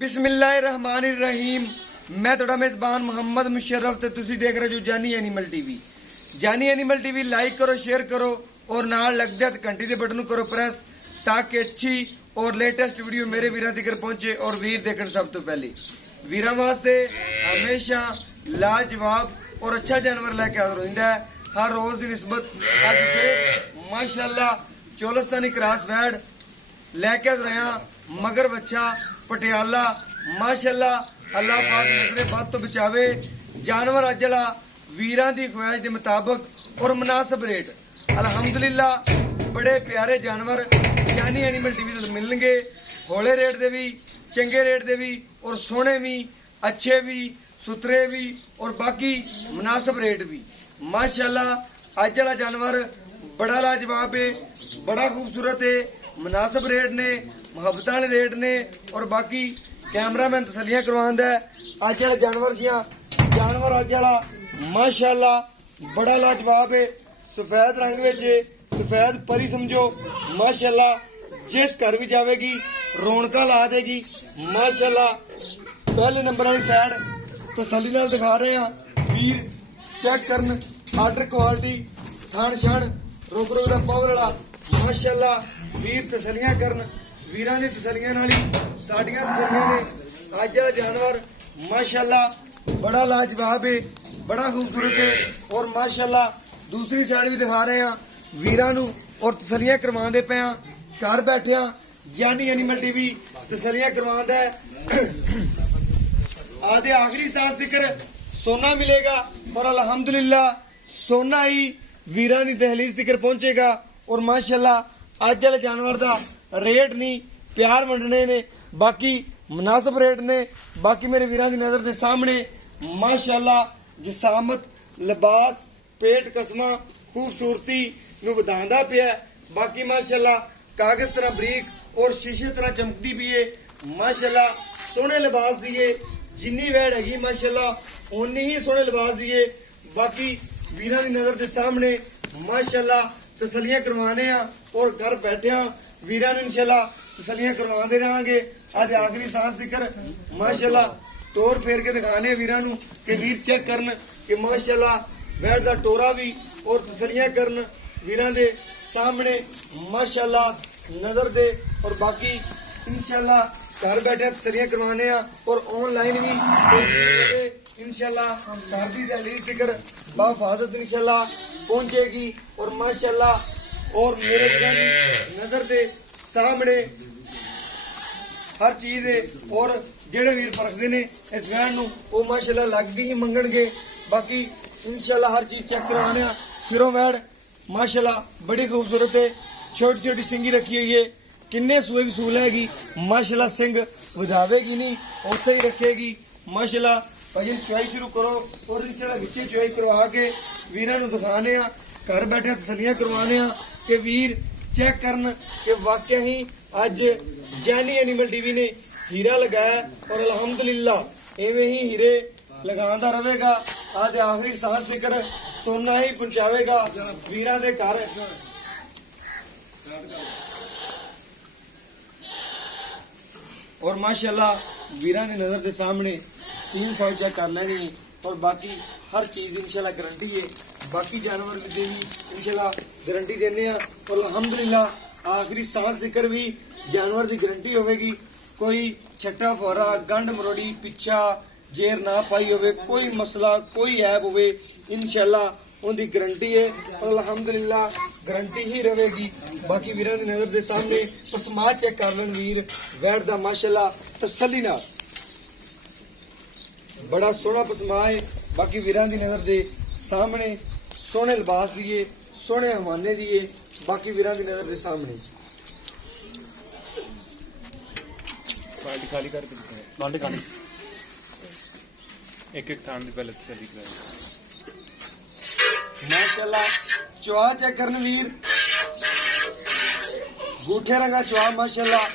बिस्मिल्लाहिर्रहमानिर्रहीम। मैं थोड़ा मेजबान मोहम्मद मुशर्रफ ते तुसी देख रहे हो जानी एनिमल टीवी। जानी एनिमल टीवी लाइक करो, शेयर करो और नाल लग जाए घंटी के बटन करो प्रेस, ताकि अच्छी और लेटेस्ट वीडियो मेरे वीरां तक पहुंचे और वीर देखण सब तो पहले। वीरां वास्ते हमेशा लाजवाब और अच्छा जानवर लेके हाजिर होंदा है हर रोज की निस्बत। अज फिर माशाअल्लाह चोलस्तानी क्रॉस बैड लेके हाजिर होया, मगर बच्चा पटियाला माशाअल्लाह। अल्लाह पाक नजरे बद तो बचावे। जानवर अज वाला वीरां दी ख्वाहिश के मुताबिक और मुनासिब रेट अल्हम्दुलिल्लाह बड़े प्यारे जानवर जानी एनिमल टीवी से मिलणगे। हौले रेट दे भी, चंगे रेट दे भी और सोहने भी, अच्छे भी, सुथरे भी और बाकी मुनासिब रेट भी। माशाअल्लाह अज वाला जानवर बड़ा लाजवाब है, बड़ा खूबसूरत है, मुनासिब रेट ने, मुहब्बत वाले रेट ने और बाकी कैमरामैन तसलियां करवांदा है। अज वाले जानवर अज वाला माशाअल्लाह बड़ा लाजवाब है। सफेद रंग विच है, सफेद परी समझो माशाअल्लाह। जिस घर भी जाएगी रौनक ला देगी माशाअल्लाह। पहले नंबर वाली साइड तसली नाल दिखा रहे हैं, वीर चेक करन आर्डर क्वालिटी थान शान रुक रुक दा पावर वाला माशाअल्लाह। वीर तसलियां करन, वीरां दी तसलियां नाल ही साडियां तसलियां ने। अज वाला जानवर माशाअल्लाह बड़ा लाजवाब है, बड़ा खूबसूरत है और माशाअल्लाह दूसरी साइड भी दिखा रहे हैं वीरां नू और तसलियां करवांदे पे हैं। घर बैठे जानी एनिमल टीवी तसलियां करवांदा है। आधे आखिरी सांस जिक्र सोना मिलेगा और अल्हम्दुलिल्लाह सोना ही वीरां दी दहलीज तिकर पहुंचेगा। और माशाअल्लाह अज वाले जानवर दा रेट नहीं प्यार वंडने ने, बाकी मुनासिब रेट ने। बाकी मेरे वीरां दी नजर के सामने माशाअल्लाह जिसामत, लिबास, पेट कसमा, खूबसूरती नू वधांदा पिया। बाकी माशाअल्लाह कागज तरह बरीक और शीशे तरह चमकती भी है माशाअल्लाह। सोहने लिबास दिए, जिन्नी वैड़ हैगी माशाअल्लाह उन्नी ही सोहने लिबास दिए। बाकी वीरां दी नजर के सामने माशाअल्लाह तसलियां करवाने और घर बैठे वीरां नू इंशाअल्लाह तसलियां करवाते रहेंगे। आज आखिरी सांस जिक्र माशाअल्लाह टोर फेर के दिखाने वीरां नू कि वीर चेक करन कि माशाअल्लाह वैड़ दा टोरा भी और तसलियां करन वीरां दे सामने माशाअल्लाह नजर दे। और बाकी इंशाअल्लाह घर बैठे तसलियां करवाने और ऑनलाइन भी इंशाअल्लाह घर की दहलीज तिकर बाहिफाजत इंशाअल्लाह पहुंचेगी। और माशाअल्लाह और मेरे नजर दे सामने हर चीज है। और जेड़े वीर परखते ने इस वैन नू वो माशाअल्लाह लगदी ही मंगणगे। बाकी इंशाअल्लाह हर चीज चेक करवाने सिरों वैड़ माशाअल्लाह बड़ी खूबसूरत है। छोटी छोटी सिंगी रखी हुई है, किन्ने सूए भी सूल हैगी माशाअल्लाह। सिंग वधावेगी नहीं, उत्थे ही रखेगी माशाअल्लाह। भाई चुआई शुरू करो और इंशाअल्लाह विचे चुआई करवा के वीरां नू दिखाने घर बैठे तसलियां करवाने कि वीर चेक करन कि वाकई ही अज जानी एनिमल टीवी ने हीरा लगाया और अल्हम्दुलिल्लाह एवें ही हीरे लगांदा रहेगा। आज आखिरी सांस जिक्र सोना ही पहुंचावेगा वीरां दे घर। और माशाअल्लाह वीरां दी नजर के सामने सील साउथ चेक कर लेनी है और बाकी हर चीज इंशाल्लाह गारंटी है। बाकी जानवर की भी इंशाल्लाह गारंटी देने और अल्हम्दुलिल्लाह आखिरी सांस जिक्र भी जानवर की गारंटी होगी। कोई छट्टा फौरा गंढ मरोड़ी पिछा जेर ना पाई होवे, कोई मसला कोई ऐब होवे इंशाल्लाह उनकी गारंटी है और अल्हम्दुलिल्लाह गारंटी ही रहेगी। बाकी वीरां दी नजर के सामने पसमा चेक कर लन वीर वैड़ दा माशाअल्लाह तसल्ली नाल बड़ा सोहना पसमा है। बाकी वीरां दी नजर के सामने सोहने लिबास दिए, सोहने हवाने दिए। बाकी वीरां दी नजर के सामने बाल्टी खाली कर बाल्टी खाली एक एक थान पहले तसल्ली कराए माशाअल्लाह। चुआ चेक करन वीर, गूठे रंगा चुआ माशाअल्लाह।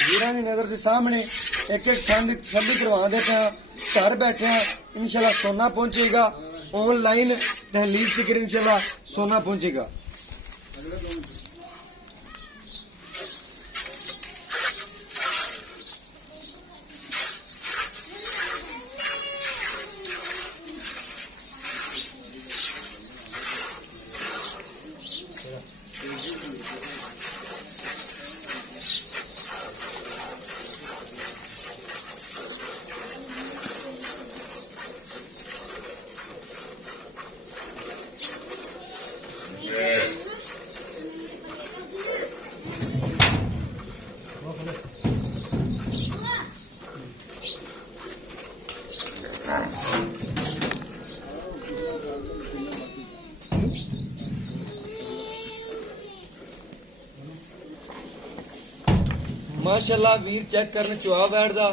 वीरां दी नजर के सामने एक एक थान की तसल्ली करवाते पे घर बैठे इंशाल्लाह सोना पहुंचेगा। ऑनलाइन दहलीज तिकर इंशाल्लाह सोना पहुंचेगा। ਮਾਸ਼ਾਅੱਲਾ ਵੀਰ ਚੈੱਕ ਕਰਨ ਚੁਆ ਬੈਠਦਾ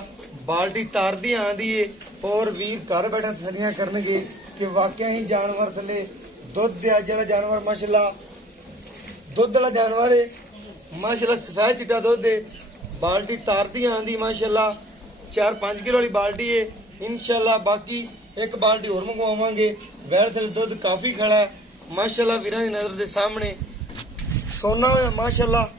ਬਾਲਟੀ ਤਾਰਦੀ ਆਂਦੀ ਏ ਔਰ ਵੀਰ ਘਰ ਬੈਠੇ ਤਸੱਲੀਆਂ ਕਰਨਗੇ ਕਿ ਵਾਕਿਆ ਹੀ ਜਾਨਵਰ ਥੱਲੇ ਦੁੱਧ ਦੇ ਅੱਜ ਵਾਲਾ ਜਾਨਵਰ ਮਾਸ਼ਾਅੱਲਾ ਦੁੱਧ ਵਾਲਾ ਜਾਨਵਰ ਏ ਮਾਸ਼ਾਅੱਲਾ ਸਫੈਦ ਚਿੱਟਾ ਦੁੱਧ ਏ ਬਾਲਟੀ ਤਾਰਦੀ ਆਂਦੀ ਮਾਸ਼ਾਅੱਲਾ 4-5 ਕਿਲੋ ਵਾਲੀ ਬਾਲਟੀ ਏ ਇਨਸ਼ਾਅੱਲਾ ਬਾਕੀ ਇੱਕ ਬਾਲਟੀ ਹੋਰ ਮੰਗਵਾਵਾਂਗੇ ਵੈਰ ਥੱਲੇ ਦੁੱਧ ਕਾਫੀ ਖੜਾ ਹੈ ਮਾਸ਼ਾਅੱਲਾ ਵੀਰਾਂ ਦੀ ਨਜ਼ਰ ਦੇ ਸਾਹਮਣੇ ਸੋਨਾ ਹੋਇਆ ਮਾਸ਼ਾਅੱਲਾ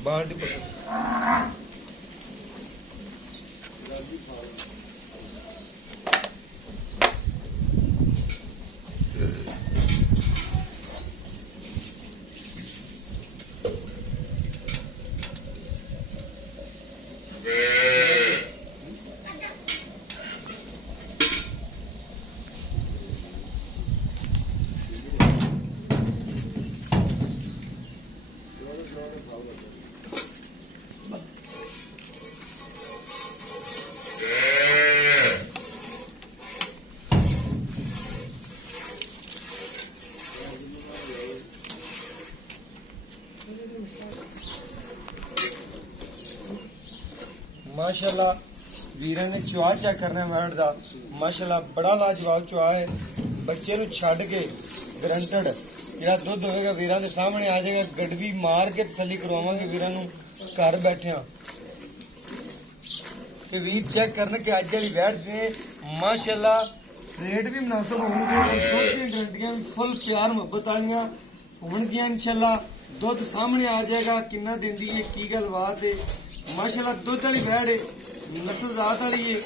बाल्टी माशाल्लाह ਵੀਰਾਂ ਨੇ ਚੁਆ ਚੈੱਕ ਕਰਨਾ ਵੈਟ ਦਾ ਮਾਸ਼ਾਅੱਲਾ ਬੜਾ ਲਾਜਵਾਬ ਚੁਆ ਹੈ ਬੱਚੇ ਨੂੰ ਛੱਡ ਕੇ ਗਰੰਟਡ ਜਿਹੜਾ ਦੁੱਧ ਹੋਵੇਗਾ ਵੀਰਾਂ ਦੇ ਸਾਹਮਣੇ ਆ ਜਾਏਗਾ ਗੜਵੀ ਮਾਰ ਕੇ ਤਸੱਲੀ ਕਰਵਾਵਾਂਗੇ ਵੀਰਾਂ ਨੂੰ ਘਰ ਬੈਠਿਆਂ ਤੇ ਵੀਰ ਚੈੱਕ ਕਰਨ ਕਿ ਅੱਜ ਵਾਲੀ ਵੈਟ ਦੇ ਮਾਸ਼ਾਅੱਲਾ ਰੇਟ ਵੀ ਮੁਨਾਸਬ ਹੋਣਗੇ ਦੁੱਧ ਦੀਆਂ ਗਰੰਟੀਆਂ ਵੀ ਫੁੱਲ ਪਿਆਰ ਮੁਹੱਬਤ ਵਾਲੀਆਂ ਹੋਣਗੀਆਂ ਇਨਸ਼ਾਅੱਲਾ ਦੁੱਧ ਸਾਹਮਣੇ ਆ ਜਾਏਗਾ ਕਿੰਨਾ ਦਿੰਦੀ ਹੈ ਕੀ ਗੱਲਬਾਤ ਹੈ ਮਾਸ਼ਾਅੱਲਾ ਦੁੱਧ ਵਾਲੀ ਵੈੜ ਹੈ ਨਸਲ ਜ਼ਾਤ ਵਾਲੀ ਹੈ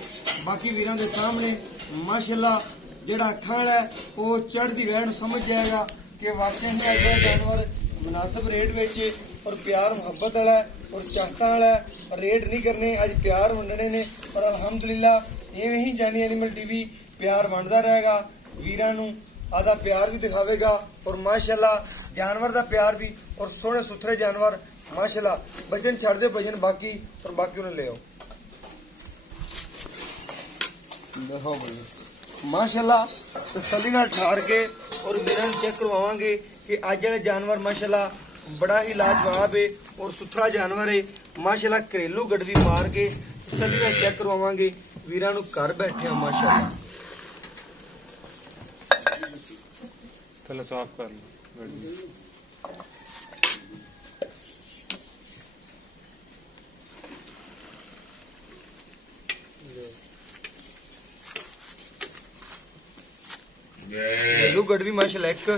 ਬਾਕੀ ਵੀਰਾਂ ਦੇ ਸਾਹਮਣੇ ਮਾਸ਼ਾਅੱਲਾ ਜਿਹੜਾ ਅੱਖਾਂ ਵਾਲਾ ਉਹ ਚੜ੍ਹਦੀ ਵੈੜ ਨੂੰ ਸਮਝ ਜਾਏਗਾ ਕਿ ਵਾਕਿਆ ਹੀ ਅੱਜ ਦਾ ਜਾਨਵਰ ਮੁਨਾਸਬ ਰੇਟ ਵਿੱਚ ਔਰ ਪਿਆਰ ਮੁਹੱਬਤ ਵਾਲਾ ਔਰ ਚਾਹਤਾਂ ਵਾਲਾ ਰੇਟ ਨਹੀਂ ਕਰਨੇ ਅੱਜ ਪਿਆਰ ਵੰਡਣੇ ਨੇ ਔਰ ਅਲਹਮਦੁਲਿਲਾ ਇਵੇਂ ਹੀ ਜਾਨੀ ਐਨੀਮਲ ਟੀਵੀ ਪਿਆਰ ਵੰਡਦਾ ਰਹੇਗਾ ਵੀਰਾਂ ਨੂੰ ਆਦਾ ਪਿਆਰ ਵੀ ਦਿਖਾਵੇਗਾ ਔਰ ਮਾਸ਼ਾਅੱਲਾ ਜਾਨਵਰ ਦਾ ਪਿਆਰ ਵੀ ਔਰ ਸੋਹਣੇ ਸੁਥਰੇ ਜਾਨਵਰ ਮਾਸ਼ਾਅੱਲਾ ਵਜਨ ਛੱਡ ਦਿਓ ਵਜਨ ਬਾਕੀ ਔਰ ਬਾਕੀ ਉਹਨੂੰ ਲੈ ਆਓ ਦੇਖੋ ਬਈ ਮਾਸ਼ਾਅੱਲਾ ਤਸੱਲੀ ਨਾਲ ਠਾਰ ਕੇ ਔਰ ਵੀਰਾਂ ਨੂੰ ਚੈੱਕ ਕਰਵਾਵਾਂਗੇ ਕਿ ਅੱਜ ਵਾਲੇ ਜਾਨਵਰ ਮਾਸ਼ਾਅੱਲਾ ਬੜਾ ਹੀ ਲਾਜਵਾਬ ਹੈ ਔਰ ਸੁਥਰਾ ਜਾਨਵਰ ਹੈ ਮਾਸ਼ਾਅੱਲਾ ਘਰੇਲੂ ਗੜਵੀ ਮਾਰ ਕੇ ਤਸੱਲੀ ਨਾਲ ਚੈੱਕ ਕਰਵਾਵਾਂਗੇ ਵੀਰਾਂ ਨੂੰ ਘਰ ਬੈਠਿਆਂ ਮਾਸ਼ਾਅੱਲਾ थोड़ा साफ कर लो घरेलू गड़वी माशाल्लाह एक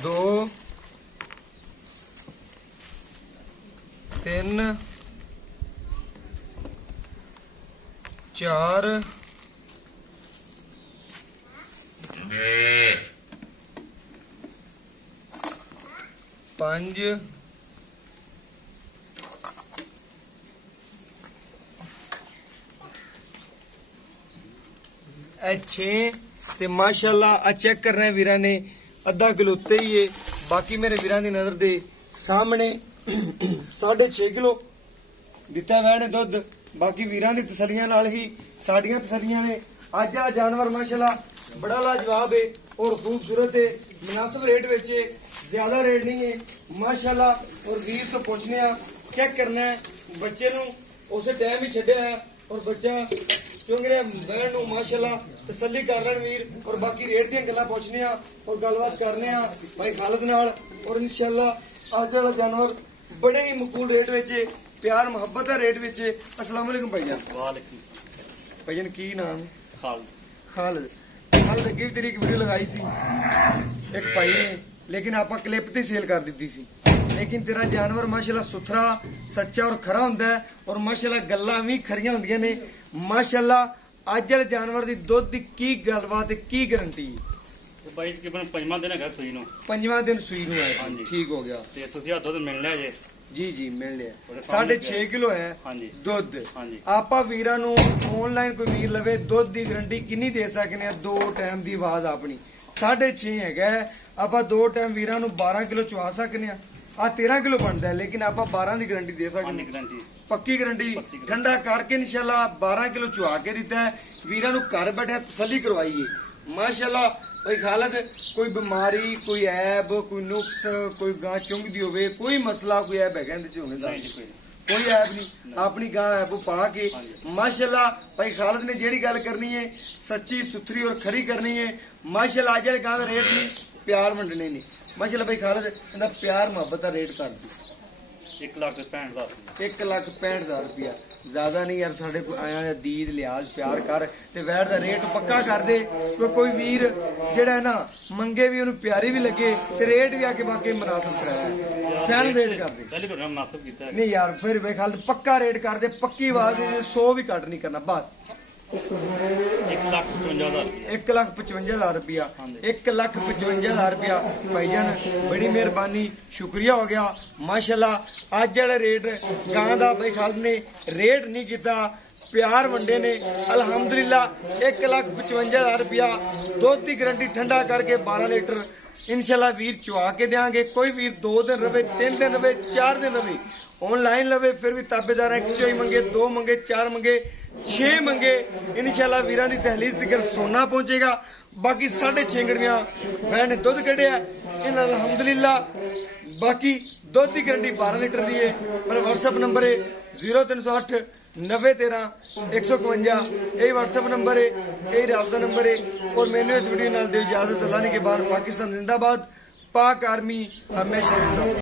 2 3 4 5 6 ਤੇ ਮਾਸ਼ਾਅੱਲਾ ਆ ਚੈੱਕ ਕਰਨਾ ਵੀਰਾਂ ਨੇ ਅੱਧਾ ਕਿਲੋ ਉੱਤੇ ਹੀ ਏ ਬਾਕੀ ਮੇਰੇ ਵੀਰਾਂ ਦੀ ਨਜ਼ਰ ਦੇ ਸਾਹਮਣੇ 6.5 ਕਿਲੋ ਦਿੱਤਾ ਵੈ ਨੇ ਦੁੱਧ ਬਾਕੀ ਵੀਰਾਂ ਦੀ ਤਸੱਲੀਆਂ ਨਾਲ ਹੀ ਸਾਡੀਆਂ ਤਸੱਲੀਆਂ ਨੇ ਅੱਜ ਆ ਜਾਨਵਰ ਮਾਸ਼ਾਅੱਲਾ ਬੜਾ ਲਾਜਵਾਬ ਏ ਔਰ ਖੂਬਸੂਰਤ ਏ ਮੁਨਾਸਬ ਰੇਟ ਵਿੱਚ ਏ ਜ਼ਿਆਦਾ ਰੇਟ ਨਹੀਂ ਏ ਮਾਸ਼ਾਅੱਲਾ ਔਰ ਵੀਰ ਤੋਂ ਪੁੱਛਨੇ ਆ ਚੈੱਕ ਕਰਨਾ ਹੈ ਬੱਚੇ ਨੂੰ ਉਸੇ ਟਾਈਮ ਹੀ ਛੱਡਿਆ ਹੈ ਔਰ ਬੱਚਾ ਚੁੰਗਰੇ ਬਹਿਣ ਨੂੰ ਮਾਸ਼ਾਅੱਲਾ ਤਸੱਲੀ ਕਰ ਲੈਣ ਵੀਰ ਔਰ ਬਾਕੀ ਰੇਟ ਦੀਆਂ ਗੱਲਾਂ ਪੁੱਛਨੇ ਆ ਔਰ ਗੱਲਬਾਤ ਕਰਨੇ ਆ ਭਾਈ ਖਾਲਦ ਨਾਲ ਔਰ ਇਨਸ਼ਾਅੱਲਾ ਅੱਜ ਵਾਲਾ ਜਾਨਵਰ ਬੜੇ ਹੀ ਮਕਬੂਲ ਰੇਟ ਵਿੱਚ ਏ ਪਿਆਰ ਮੁਹੱਬਤ ਦਾ ਰੇਟ ਵਿੱਚ ਏ अस्सलाम वालेकुम भाईजान वालेकुम भाईजान की नाम है खाल खालिद ਖਾਲਦ ਅੱਗੇ ਵੀ ਤੇਰੀ ਇੱਕ ਵੀਡੀਓ ਲਗਾਈ ਸੀ ਇੱਕ ਭਾਈ ਨੇ ਲੇਕਿਨ ਆਪਾਂ ਕਲਿੱਪ ਤੇ ਸੇਲ ਕਰ ਦਿੱਤੀ ਸੀ ਲੇਕਿਨ ਤੇਰਾ ਜਾਨਵਰ ਮਾਸ਼ਾਅੱਲਾ ਸੁਥਰਾ ਸੱਚਾ ਔਰ ਖਰਾ ਹੁੰਦਾ ਹੈ ਔਰ ਮਾਸ਼ਾਅੱਲਾ ਗੱਲਾਂ ਵੀ ਖਰੀਆਂ ਹੁੰਦੀਆਂ ਨੇ ਮਾਸ਼ਾਅੱਲਾ ਅੱਜ ਵਾਲੇ ਜਾਨਵਰ ਦੀ ਦੁੱਧ ਦੀ ਕੀ ਗੱਲਬਾਤ ਹੈ ਕੀ ਗਾਰੰਟੀ ਹੈ ਬਾਈ ਤਕਰੀਬਨ 5ਵਾਂ ਦਿਨ ਹੈਗਾ ਸੂਈ ਨੂੰ 5ਵਾਂ ਦਿਨ ਸੂਈ ਨੂੰ ਹੈ ਹਾਂਜੀ। ਠੀਕ ਹੋ ਗਿਆ ਤੇ ਤੁਸੀਂ ਆ ਦੁੱਧ ਮਿਲ ਲਿਆ ਜੇ ਜੀ ਜੀ ਮਿਲ ਲਿਆ ਉਹਦੇ ਸਾਹਮਣੇ 6.5 ਕਿਲੋ ਹੈ ਹਾਂਜੀ ਦੁੱਧ ਹਾਂਜੀ ਆਪਾਂ ਵੀਰਾਂ ਨੂੰ ਆਨਲਾਈਨ ਕੋਈ ਵੀਰ ਲਵੇ ਦੁੱਧ ਦੀ ਗਾਰੰਟੀ ਕਿੰਨੀ ਦੇ ਸਕਨੇ ਆ 2 ਟਾਈਮ ਦੀ ਆਵਾਜ਼ ਆਪਣੀ 6.5 ਹੈਗਾ ਆਪਾਂ 2 ਟਾਈਮ ਵੀਰਾਂ ਨੂੰ 12 ਕਿਲੋ ਚਵਾ ਸਕਨੇ ਆ ਆ 13 ਕਿਲੋ ਬਣਦਾ ਹੈ, ਲੇਕਿਨ ਆਪਾਂ 12 ਦੀ ਗਾਰੰਟੀ ਦੇ ਸਕਦੇ ਹਾਂਜੀ ਗਰੰਟੀ ਪੱਕੀ ਗਾਰੰਟੀ ਠੰਡਾ ਕਰਕੇ ਇਨਸ਼ਾਅੱਲਾ 12 ਕਿਲੋ ਚੁਆ ਕੇ ਦਿੱਤਾ ਹੈ। ਵੀਰਾਂ ਨੂੰ ਘਰ ਬੈਠੇ ਤਸੱਲੀ ਕਰਵਾਈਏ ਮਾਸ਼ਾਅੱਲਾ। ਭਾਈ ਖਾਲਦ ਕੋਈ ਬਿਮਾਰੀ, ਕੋਈ ਐਬ, ਕੋਈ ਨੁਕਸ, ਕੋਈ ਗਾਂ ਚੁੰਗਦੀ ਹੋਵੇ, ਕੋਈ ਮਸਲਾ, ਕੋਈ ਐਬ ਹੈਗਾ ਇਹਦੇ ਚ ਹੋਣੇ ਦਾ ਨਹੀਂ ਜੀ ਕੋਈ ਨਹੀਂ। ਕੋਈ ਐਬ ਨਹੀਂ। ਆਪਣੀ ਗਾਂ ਐਬ ਪਾ ਕੇ ਮਾਸ਼ਾਅੱਲਾ ਭਾਈ ਖਾਲਦ ਨੇ ਜਿਹੜੀ ਗੱਲ ਕਰਨੀ ਹੈ ਸੱਚੀ ਸੁਥਰੀ ਔਰ ਖਰੀ ਕਰਨੀ ਹੈ ਮਾਸ਼ਾਅੱਲਾ। ਅੱਜ ਵਾਲੇ ਗਾਂ ਦਾ ਰੇਟ ਨਹੀਂ, ਪਿਆਰ ਵੰਡਣੇ ਨੇ ਮਾਸ਼ਾਅੱਲਾ। ਭਾਈ ਖਾਲਦ ਇਹਦਾ ਪਿਆਰ ਮੁਹੱਬਤ ਦਾ ਰੇਟ ਕਰ ਦਿਓ 1,65,000 1,65,000 ਰੁਪਇਆ। ਜ਼ਿਆਦਾ ਨਹੀਂ ਯਾਰ, ਸਾਡੇ ਕੋਲ ਆਇਆ ਦਾ ਦੀਦ ਲਿਹਾਜ਼ ਪਿਆਰ ਕਰ ਤੇ ਵੈਟ ਦਾ ਰੇਟ ਪੱਕਾ ਕਰ ਦੇ। ਕੋਈ ਵੀਰ ਜਿਹੜਾ ਹੈ ਨਾ ਮੰਗੇ ਵੀ ਉਹਨੂੰ ਪਿਆਰੀ ਵੀ ਲੱਗੇ ਤੇ ਰੇਟ ਵੀ ਆ ਕੇ ਬਾਕੀ ਮੁਨਾਸਬ ਕਰਾਇਆ ਫੈਨ ਰੇਟ ਕਰ ਦੇ। ਪਹਿਲੇ ਤੁਹਾਡਾ ਮੁਨਾਸਬ ਕੀਤਾ ਹੈ। ਨਹੀਂ ਯਾਰ ਫਿਰ ਵੇ ਖਾਲਦ ਪੱਕਾ ਰੇਟ ਕਰ ਦੇ, ਪੱਕੀ ਆਵਾਜ਼ 100 ਵੀ ਘੱਟ ਨਹੀਂ ਕਰਨਾ ਬਸ। 1,55,000 1,55,000 ਰੁਪਇਆ। ਹਾਂਜੀ। 1,55,000 ਰੁਪਇਆ ਭਾਈਜਾਨ, ਬੜੀ ਮਿਹਰਬਾਨੀ, ਸ਼ੁਕਰੀਆ ਹੋ ਗਿਆ ਮਾਸ਼ਾਅੱਲਾ। ਅੱਜ ਵਾਲੇ ਰੇਟ ਗਾਂ ਦਾ ਭਾਈ ਖਾਲਦ ਨੇ ਰੇਟ ਨਹੀਂ ਕੀਤਾ, ਪਿਆਰ ਵੰਡੇ ਨੇ ਅਲਹਮਦੁਲਿਲਾ। 1,55,000 ਰੁਪਇਆ ਦੁੱਧ ਦੀ ਗਰੰਟੀ ਠੰਡਾ ਕਰਕੇ 12 ਲੀਟਰ ਇਨਸ਼ਾਅੱਲਾ ਵੀਰ ਚੁਆ ਕੇ ਦੇਾਂਗੇ। ਕੋਈ ਵੀਰ 2 ਦਿਨ ਰਵੇ, 3 ਦਿਨ ਰਵੇ, 4 ਦਿਨ ਰਵੇ, ਆਨਲਾਈਨ ਲਵੇ ਫਿਰ ਵੀ ਤਾਬੇਦਾਰ ਹੈ। ਇੱਕ ਚੋਈ ਮੰਗੇ, 2 ਮੰਗੇ, 4 ਮੰਗੇ, 6 ਮੰਗੇ, ਇਨਸ਼ਾਅੱਲਾ ਵੀਰਾਂ ਦੀ ਦਹਲੀਜ਼ ਤੱਕ ਸੋਨਾ ਪਹੁੰਚੇਗਾ। ਬਾਕੀ 6.5 ਗੜਵੀਆਂ ਵੈਨ ਨੇ ਦੁੱਧ ਕੱਢਿਆ ਇਹਨਾਂ ਅਲਹਮਦੁਲਿਲਾ। ਬਾਕੀ ਦੁੱਧ ਦੀ ਗਰੰਟੀ 12 ਲੀਟਰ ਦੀ ਹੈ। ਮੇਰਾ WhatsApp ਨੰਬਰ ਹੈ 0308 9013 151। यही WhatsApp नंबर है, यही राबता नंबर है। और मैंने इस वीडियो नाल दे इजाजत। अल्लाह ने के बाद पाकिस्तान जिंदाबाद, पाक आर्मी हमेशा जिंदाबाद।